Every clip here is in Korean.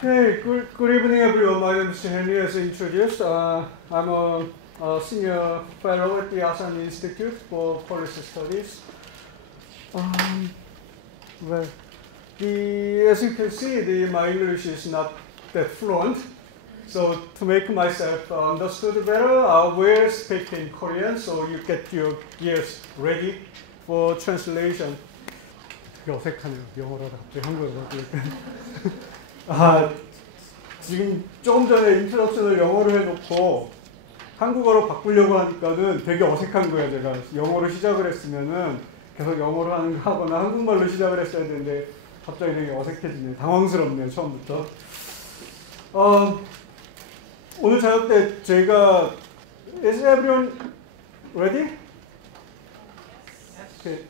Hey, good evening, everyone. My name is Henry, as introduced. I'm a senior fellow at the ASEAN Institute for Policy Studies. Well, as you can see, my English is not that fluent. So to make myself understood better, I will speak in Korean, so you get your ears ready for translation. 되게 어색하네요. 영어로 갑자기 한국어로 바꾸니까. 지금 조금 전에 인트로덕션을 영어로 해놓고 한국어로 바꾸려고 하니까는 되게 어색한 거예요. 제가 영어로 시작을 했으면은 계속 영어로 하거나 한국말로 시작을 했어야 되는데 갑자기 되게 어색해지네요. 당황스럽네요. 처음부터. 오늘 저녁 때 제가 Is everyone ready? Okay.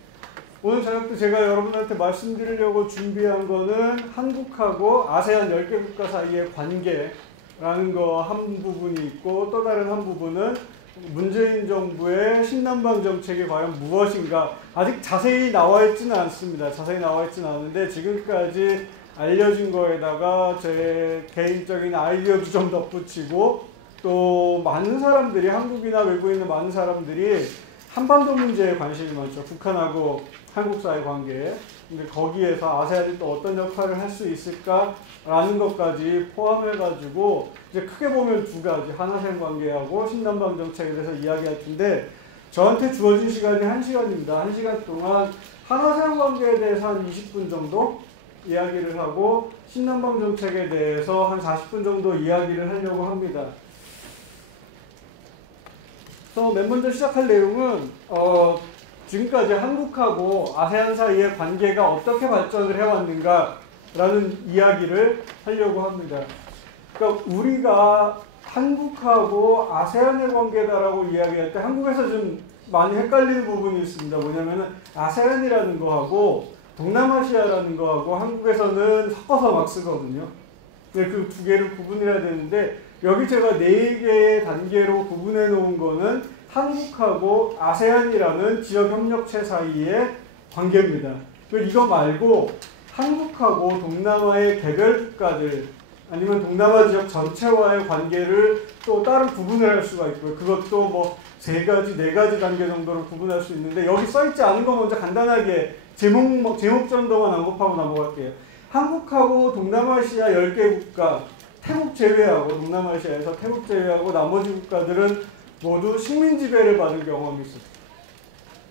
오늘 저녁 때 제가 여러분한테 말씀드리려고 준비한 거는 한국하고 아세안 10개 국가 사이의 관계라는 거 한 부분이 있고, 또 다른 한 부분은 문재인 정부의 신남방 정책이 과연 무엇인가. 아직 자세히 나와 있지는 않습니다. 자세히 나와 있지는 않은데 지금까지 알려진 거에다가 제 개인적인 아이디어도 좀 덧붙이고, 또 많은 사람들이, 한국이나 외국에 있는 많은 사람들이 한반도 문제에 관심이 많죠. 북한하고 한국 사이 관계에. 근데 거기에서 아세안이 또 어떤 역할을 할 수 있을까라는 것까지 포함해가지고 이제 크게 보면 두 가지, 한아세안 관계하고 신남방 정책에 대해서 이야기할 텐데, 저한테 주어진 시간이 1시간입니다. 1시간 동안 한아세안 관계에 대해서 한 20분 정도 이야기를 하고, 신남방 정책에 대해서 한 40분 정도 이야기를 하려고 합니다. 그래서 맨 먼저 시작할 내용은 지금까지 한국하고 아세안 사이의 관계가 어떻게 발전을 해왔는가라는 이야기를 하려고 합니다. 그러니까 우리가 한국하고 아세안의 관계다라고 이야기할 때 한국에서 좀 많이 헷갈리는 부분이 있습니다. 뭐냐면은 아세안이라는 거하고 동남아시아라는 거하고 한국에서는 섞어서 막 쓰거든요. 그 두 개를 구분해야 되는데, 여기 제가 4개의 단계로 구분해 놓은 거는 한국하고 아세안이라는 지역협력체 사이의 관계입니다. 이거 말고 한국하고 동남아의 개별 국가들, 아니면 동남아 지역 전체와의 관계를 또 다른 구분을 할 수가 있고요. 그것도 뭐 3가지, 4가지 단계 정도로 구분할 수 있는데, 여기 써있지 않은 거 먼저 간단하게 제목 정도만 언급하고 넘어갈게요. 한국하고 동남아시아 10개 국가, 태국 제외하고, 동남아시아에서 태국 제외하고 나머지 국가들은 모두 식민 지배를 받은 경험이 있었어요.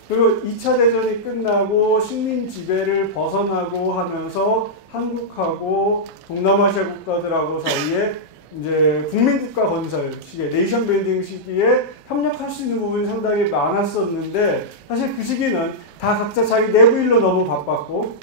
그리고 2차 대전이 끝나고 식민 지배를 벗어나고 하면서 한국하고 동남아시아 국가들하고 사이에 이제 국민국가 건설 시기에, 네이션 빌딩 시기에 협력할 수 있는 부분이 상당히 많았었는데, 사실 그 시기는 다 각자 자기 내부 일로 너무 바빴고,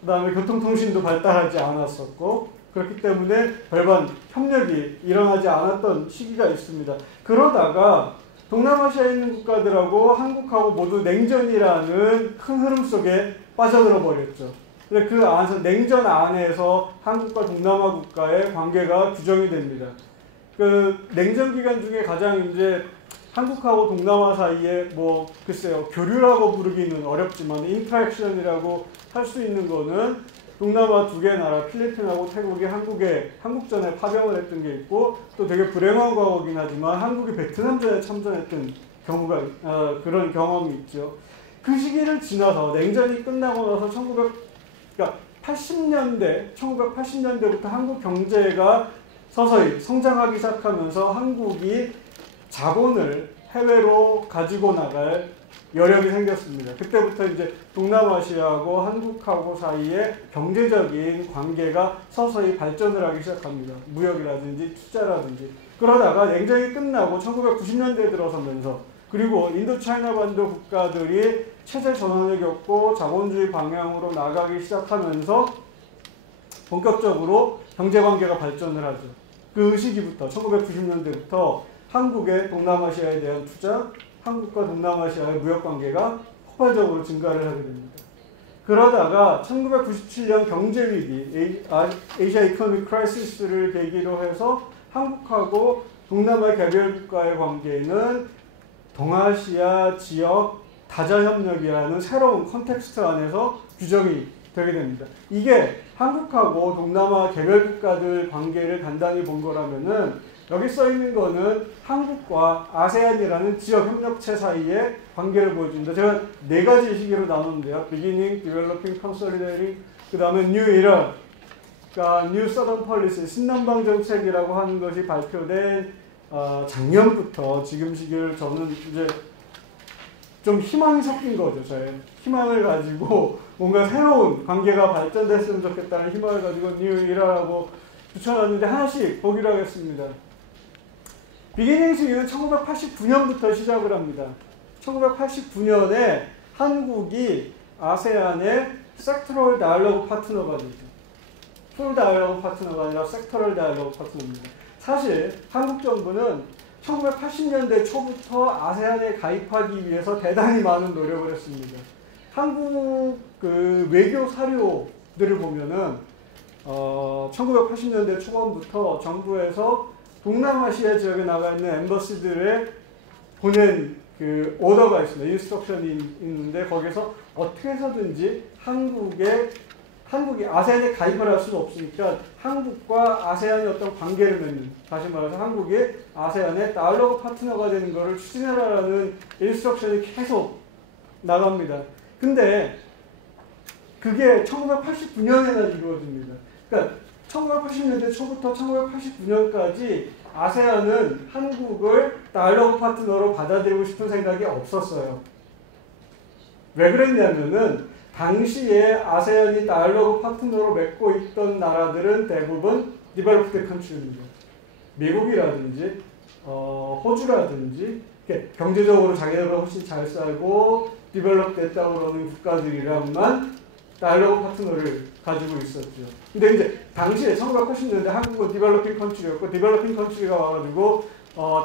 그 다음에 교통통신도 발달하지 않았었고, 그렇기 때문에 별반 협력이 일어나지 않았던 시기가 있습니다. 그러다가 동남아시아에 있는 국가들하고 한국하고 모두 냉전이라는 큰 흐름 속에 빠져들어 버렸죠. 근데 그 안에서, 냉전 안에서 한국과 동남아 국가의 관계가 규정이 됩니다. 그 냉전 기간 중에 가장 이제 한국하고 동남아 사이에 뭐 글쎄요, 교류라고 부르기는 어렵지만 인터랙션이라고 할 수 있는 거는 동남아 2개 나라, 필리핀하고 태국이 한국전에 파병을 했던 게 있고, 또 되게 불행한 과거긴 하지만 한국이 베트남전에 참전했던 경우가, 그런 경험이 있죠. 그 시기를 지나서 냉전이 끝나고 나서 1980년대부터 한국 경제가 서서히 성장하기 시작하면서 한국이 자본을 해외로 가지고 나갈 여력이 생겼습니다. 그때부터 이제 동남아시아하고 한국하고 사이에 경제적인 관계가 서서히 발전을 하기 시작합니다. 무역이라든지 투자라든지. 그러다가 냉전이 끝나고 1990년대에 들어서면서, 그리고 인도차이나 반도 국가들이 체제 전환을 겪고 자본주의 방향으로 나가기 시작하면서 본격적으로 경제관계가 발전을 하죠. 그 시기부터, 1990년대부터 한국의 동남아시아에 대한 투자, 한국과 동남아시아의 무역관계가 폭발적으로 증가를 하게 됩니다. 그러다가 1997년 경제위기, 아시아 이코노믹 크라이시스를 계기로 해서 한국하고 동남아 개별 국가의 관계는 동아시아 지역 다자협력이라는 새로운 컨텍스트 안에서 규정이 되게 됩니다. 이게 한국하고 동남아 개별 국가들 관계를 간단히 본 거라면은 여기 써 있는 거는 한국과 아세안이라는 지역 협력체 사이의 관계를 보여줍니다. 제가 네 가지 시기로 나눴는데요. Beginning, Developing, Consolidating, 그 다음에 New Era, 그러니까 New Southern Policy, 신남방 정책이라고 하는 것이 발표된 작년부터 지금 시기를 저는 이제 좀 희망이 섞인 거죠. 저의 희망을 가지고 뭔가 새로운 관계가 발전됐으면 좋겠다는 희망을 가지고 New Era라고 붙여놨는데 하나씩 보기로 하겠습니다. 비기닝 시기는 1989년부터 시작을 합니다. 1989년에 한국이 아세안의 섹터럴 다이얼로그 파트너가 되죠. 풀 다이얼로그 파트너가 아니라 섹터럴 다이얼로그 파트너입니다. 사실 한국 정부는 1980년대 초부터 아세안에 가입하기 위해서 대단히 많은 노력을 했습니다. 한국 그 외교 사료들을 보면은 1980년대 초반부터 정부에서 동남아시아 지역에 나가 있는 엠버시들에 보낸 그 오더가 있습니다. 인스트럭션이 있는데 거기서 어떻게 해서든지 한국이 아세안에 가입을 할 수는 없으니까 한국과 아세안의 어떤 관계를 맺는, 다시 말해서 한국이 아세안의 다이얼로그 파트너가 되는 것을 추진해라라는 인스트럭션이 계속 나갑니다. 근데 그게 1989년에나 이루어집니다. 그러니까 1980년대 초부터 1989년까지 아세안은 한국을 다이얼로그 파트너로 받아들이고 싶은 생각이 없었어요. 왜 그랬냐면은 당시에 아세안이 다이얼로그 파트너로 맺고 있던 나라들은 대부분 디벨롭드 컨트리입니다. 미국이라든지 호주라든지 경제적으로 자기들보다 훨씬 잘 살고 디벨롭 됐다고 그러는 국가들이랑만 다이얼로그 파트너를 가지고 있었죠. 근데 이제 당시에 1980년대 한국은 디벨로핑 컨트리였고 디벨로핑 컨트리가 와가지고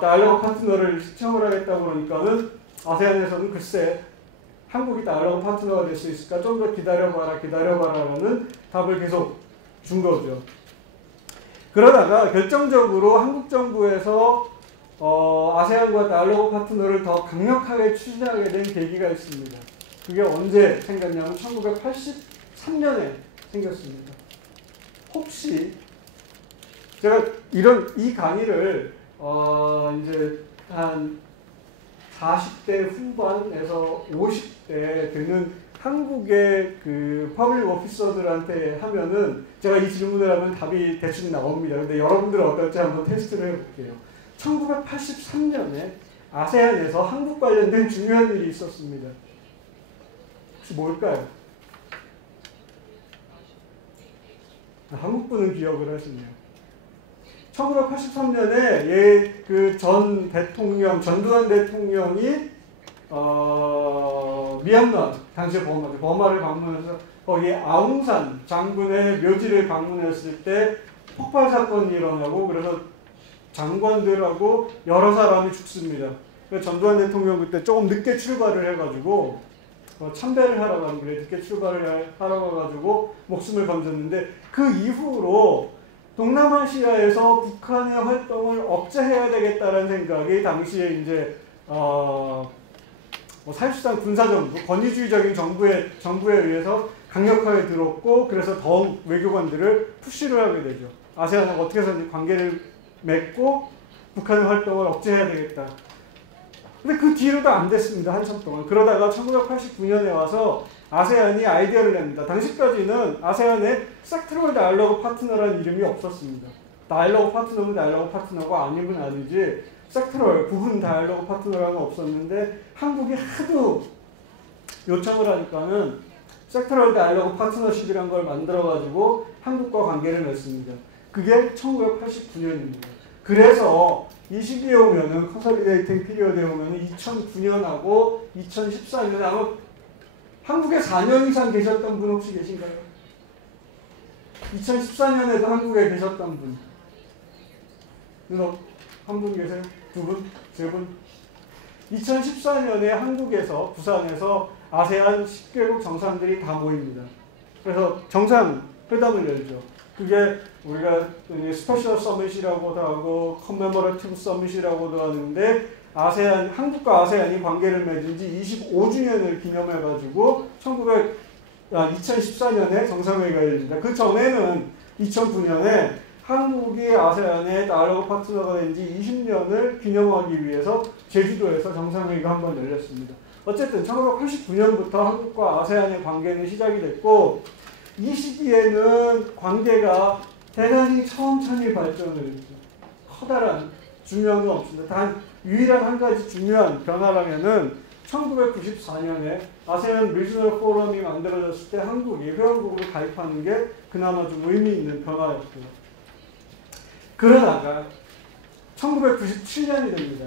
다이얼로그 파트너를 시청을 하겠다고 그러니까는 아세안에서는 글쎄 한국이 다이얼로그 파트너가 될 수 있을까? 좀 더 기다려봐라라는 답을 계속 준 거죠. 그러다가 결정적으로 한국 정부에서 아세안과 다이얼로그 파트너를 더 강력하게 추진하게 된 계기가 있습니다. 그게 언제 생겼냐면 1983년에 생겼습니다. 혹시 제가 이 강의를 이제 한 40대 후반에서 50대 되는 한국의 그 퍼블릭 오피서들한테 하면은 제가 이 질문을 하면 답이 대충 나옵니다. 근데 여러분들은 어떨지 한번 테스트를 해볼게요. 1983년에 아세안에서 한국 관련된 중요한 일이 있었습니다. 혹시 뭘까요? 한국 분은 기억을 하시네요. 1983년에 그 전 대통령, 전두환 대통령이 미얀마, 당시 버마를 방문해서 거기 아웅산 장군의 묘지를 방문했을 때 폭발 사건이 일어나고 그래서 장관들하고 여러 사람이 죽습니다. 그래서 전두환 대통령 그때 조금 늦게 출발을 해가지고 참배를 하러 가는 길에 늦게 출발을 하러 가가지고 목숨을 건졌는데 그 이후로 동남아시아에서 북한의 활동을 억제해야 되겠다는 생각이 당시에 이제 사실상 군사정부, 권위주의적인 정부에 의해서 강력하게 들었고 그래서 더욱 외교관들을 푸시를 하게 되죠. 아세안하고 어떻게 해서든지 관계를 맺고 북한의 활동을 억제해야 되겠다. 근데 그 뒤로도 안 됐습니다. 한참 동안. 그러다가 1989년에 와서 아세안이 아이디어를 냅니다. 당시까지는 아세안에 섹터럴 다이얼로그 파트너라는 이름이 없었습니다. 다이얼로그 파트너면 다이얼로그 파트너가 아니면 아니지 섹터럴, 부분 다이얼로그 파트너라는 건 없었는데 한국이 하도 요청을 하니까는 섹터럴 다이얼로그 파트너십이라는 걸 만들어가지고 한국과 관계를 맺습니다. 그게 1989년입니다. 그래서 이 시기에 오면은 컨설리데이팅 피리어드에 오면은 2009년하고 2014년에 아마 한국에 4년 이상 계셨던 분 혹시 계신가요? 2014년에도 한국에 계셨던 분. 한 분 계세요? 두 분? 세 분? 2014년에 한국에서 부산에서 아세안 10개국 정상들이 다 모입니다. 그래서 정상회담을 열죠. 그게 우리가 스페셜 서밋이라고도 하고 커메모레이티브 서밋이라고도 하는데 한국과 아세안이 관계를 맺은 지 25주년을 기념해가지고 2014년에 정상회의가 열립니다. 그 전에는 2009년에 한국이 아세안의 달러 파트너가 된 지 20년을 기념하기 위해서 제주도에서 정상회의가 한 번 열렸습니다. 어쨌든 1989년부터 한국과 아세안의 관계는 시작이 됐고 이 시기에는 관계가 대단히 천천히 발전을 했죠. 커다란 중요한 건 없습니다. 단 유일한 한 가지 중요한 변화라면은 1994년에 아세안 리저널 포럼이 만들어졌을 때 한국이 회원국으로 가입하는 게 그나마 좀 의미 있는 변화였고요. 그러다가 1997년이 됩니다.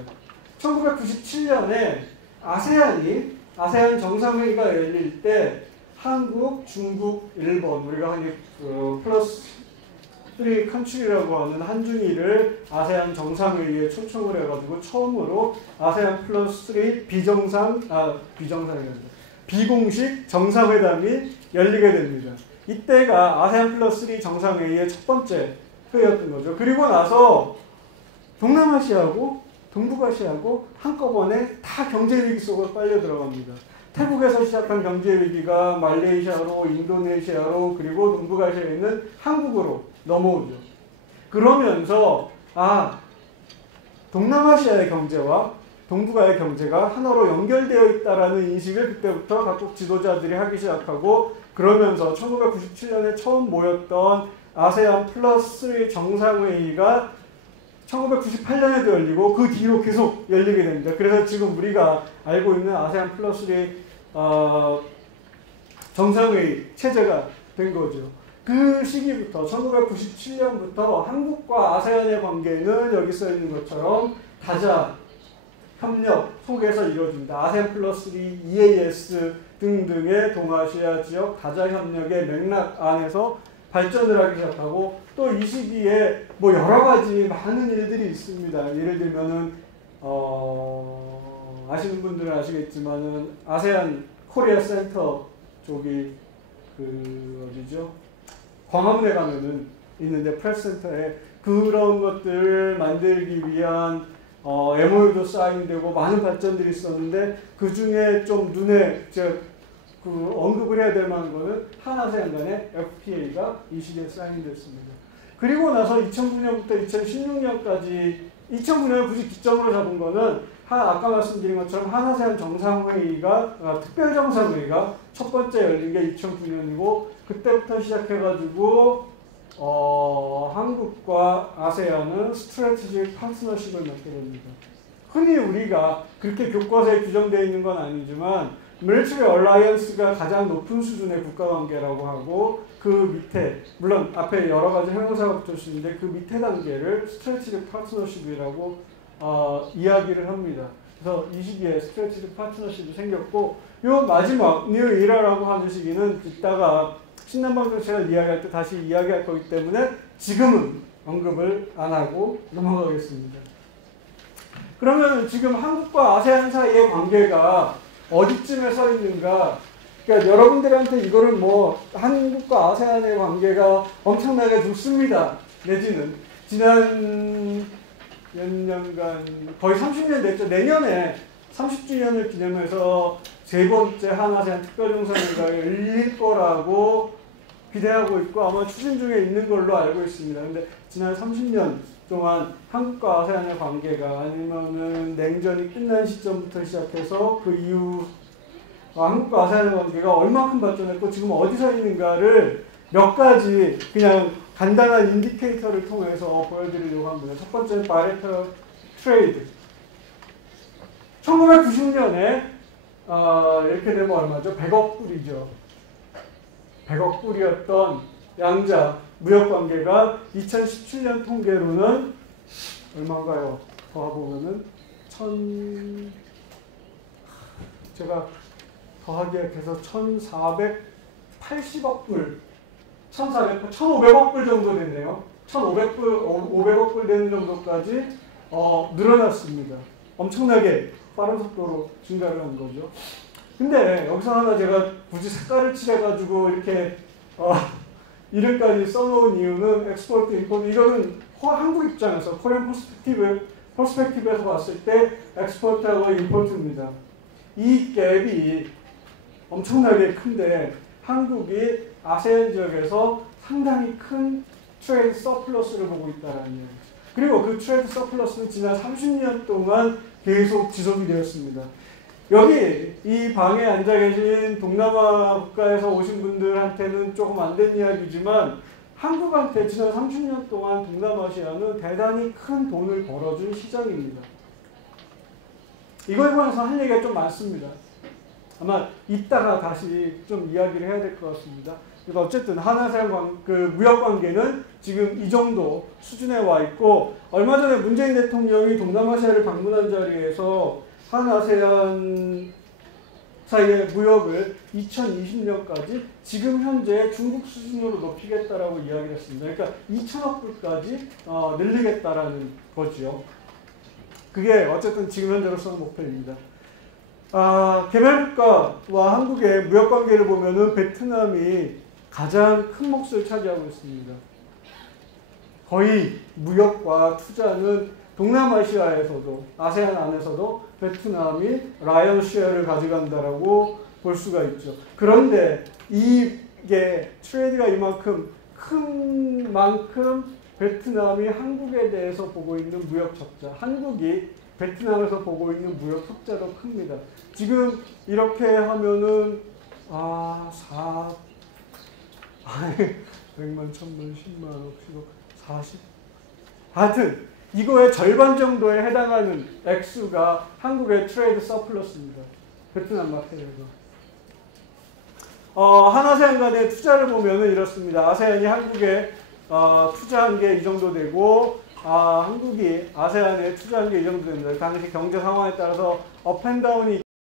1997년에 아세안 정상회의가 열릴 때 한국, 중국, 일본 우리가 흔히 플러스 3 컨트리라고 하는 한중일을 아세안 정상회의에 초청을 해가지고 처음으로 아세안 플러스 3 비공식 정상회담이 열리게 됩니다. 이때가 아세안 플러스 3 정상회의의 첫 번째 회의였던 거죠. 그리고 나서 동남아시아하고 동북아시아하고 한꺼번에 다 경제위기 속으로 빨려 들어갑니다. 태국에서 시작한 경제위기가 말레이시아로, 인도네시아로, 그리고 동북아시아에 있는 한국으로 넘어오죠. 그러면서 동남아시아의 경제와 동북아의 경제가 하나로 연결되어 있다는 인식을 그때부터 각국 지도자들이 하기 시작하고 그러면서 1997년에 처음 모였던 아세안 플러스 3 정상회의가 1998년에도 열리고 그 뒤로 계속 열리게 됩니다. 그래서 지금 우리가 알고 있는 아세안 플러스 3 정상회의 체제가 된 거죠. 그 시기부터 1997년부터 한국과 아세안의 관계는 여기 써 있는 것처럼 다자 협력 속에서 이루어집니다. 아세안 플러스 3, EAS 등등의 동아시아 지역 다자 협력의 맥락 안에서 발전을 하기 시작하고 또 이 시기에 뭐 여러 가지 많은 일들이 있습니다. 예를 들면은 아시는 분들은 아시겠지만은 아세안 코리아 센터 쪽이 어디죠? 광화문에 가면은 있는데 프레스 센터에 그런 것들 만들기 위한 MOU도 사인되고 많은 발전들이 있었는데 그 중에 좀 눈에 언급을 해야 될 만한 거는 한아세안 간의 FTA가 이 시기에 사인됐습니다. 그리고 나서 2009년부터 2016년까지 2009년을 굳이 기점으로 잡은 거는 아까 말씀드린 것처럼 한아세안 정상회의가 특별정상회의가 첫 번째 열린 게 2009년이고 그때부터 시작해가지고 한국과 아세안은 스트래티직 파트너십을 맺게 됩니다. 흔히 우리가 그렇게 교과서에 규정되어 있는 건 아니지만 밀리터리 얼라이언스가 가장 높은 수준의 국가관계라고 하고 그 밑에 물론 앞에 여러 가지 형용사가 붙을 수 있는데 그 밑에 단계를 스트래티직 파트너십이라고 이야기를 합니다. 그래서 이 시기에 스트래티직 파트너십이 생겼고 요 마지막 뉴 이라라고 하는 시기는 이따가 신남방정책을 이야기할 때 다시 이야기할 거기 때문에 지금은 언급을 안 하고 넘어가겠습니다. 그러면 지금 한국과 아세안 사이의 관계가 어디쯤에 서 있는가? 그러니까 여러분들한테 이거를 뭐 한국과 아세안의 관계가 엄청나게 좋습니다. 내지는 지난 몇 년간 거의 30년 됐죠. 내년에 30주년을 기념해서 세 번째 한아세안 특별정상회의가 열릴 거라고 기대하고 있고 아마 추진 중에 있는 걸로 알고 있습니다. 근데 지난 30년 동안 한국과 아세안의 관계가 아니면은 냉전이 끝난 시점부터 시작해서 그 이후 한국과 아세안의 관계가 얼마큼 발전했고 지금 어디 서 있는가를 몇 가지 그냥 간단한 인디케이터를 통해서 보여드리려고 합니다. 첫 번째는 바이래터럴 트레이드. 1990년에 이렇게 되면 얼마죠? 100억 불이죠. 100억 불이었던 양자 무역관계가 2017년 통계로는 얼마인가요? 더해보면은 제가 더하기 해서 1,480억 불, 1,500억 불 정도 됐네요. 500억 불 되는 정도까지 늘어났습니다. 엄청나게 빠른 속도로 증가를 한 거죠. 근데 여기서 하나 제가 굳이 색깔을 칠해가지고 이렇게 이름까지 써놓은 이유는 엑스포트, 임포트 이거는 한국 입장에서 코리안 퍼스펙티브에서 봤을 때 엑스포트하고 임포트입니다. 이 갭이 엄청나게 큰데 한국이 아세안 지역에서 상당히 큰 트레이드 서플러스를 보고 있다는 이야기. 그리고 그 트레이드 서플러스는 지난 30년 동안 계속 지속이 되었습니다. 여기 이 방에 앉아 계신 동남아 국가에서 오신 분들한테는 조금 안 된 이야기지만 한국한테 지난 30년 동안 동남아시아는 대단히 큰 돈을 벌어준 시장입니다. 이거에 관해서 할 얘기가 좀 많습니다. 아마 이따가 다시 좀 이야기를 해야 될 것 같습니다. 그러니까 어쨌든 한아세안 무역 관계는 지금 이 정도 수준에 와 있고, 얼마 전에 문재인 대통령이 동남아시아를 방문한 자리에서 한아세안 사이의 무역을 2020년까지 지금 현재 중국 수준으로 높이겠다라고 이야기를 했습니다. 그러니까 2천억 불까지 늘리겠다라는 거죠. 그게 어쨌든 지금 현재로서는 목표입니다. 개발국가와 한국의 무역 관계를 보면은 베트남이 가장 큰 몫을 차지하고 있습니다. 거의 무역과 투자는 동남아시아에서도, 아세안 안에서도 베트남이 라이언 쉐어를 가져간다라고 볼 수가 있죠. 그런데 이게 트레이드가 이만큼 큰 만큼 베트남이 한국에 대해서 보고 있는 무역 적자, 한국이 베트남에서 보고 있는 무역 흑자도 큽니다. 지금 이렇게 하면은 100만, 1000만, 10만, 10억, 40. 하여튼 이거의 절반 정도에 해당하는 액수가 한국의 트레이드 서플러스입니다. 베트남 마켓에서. 한아세안 간의 투자를 보면은 이렇습니다. 아세안이 한국에 투자한 게 이 정도 되고, 한국이 아세안에 투자한 게 이 정도 됩니다. 당시 경제 상황에 따라서 업앤다운이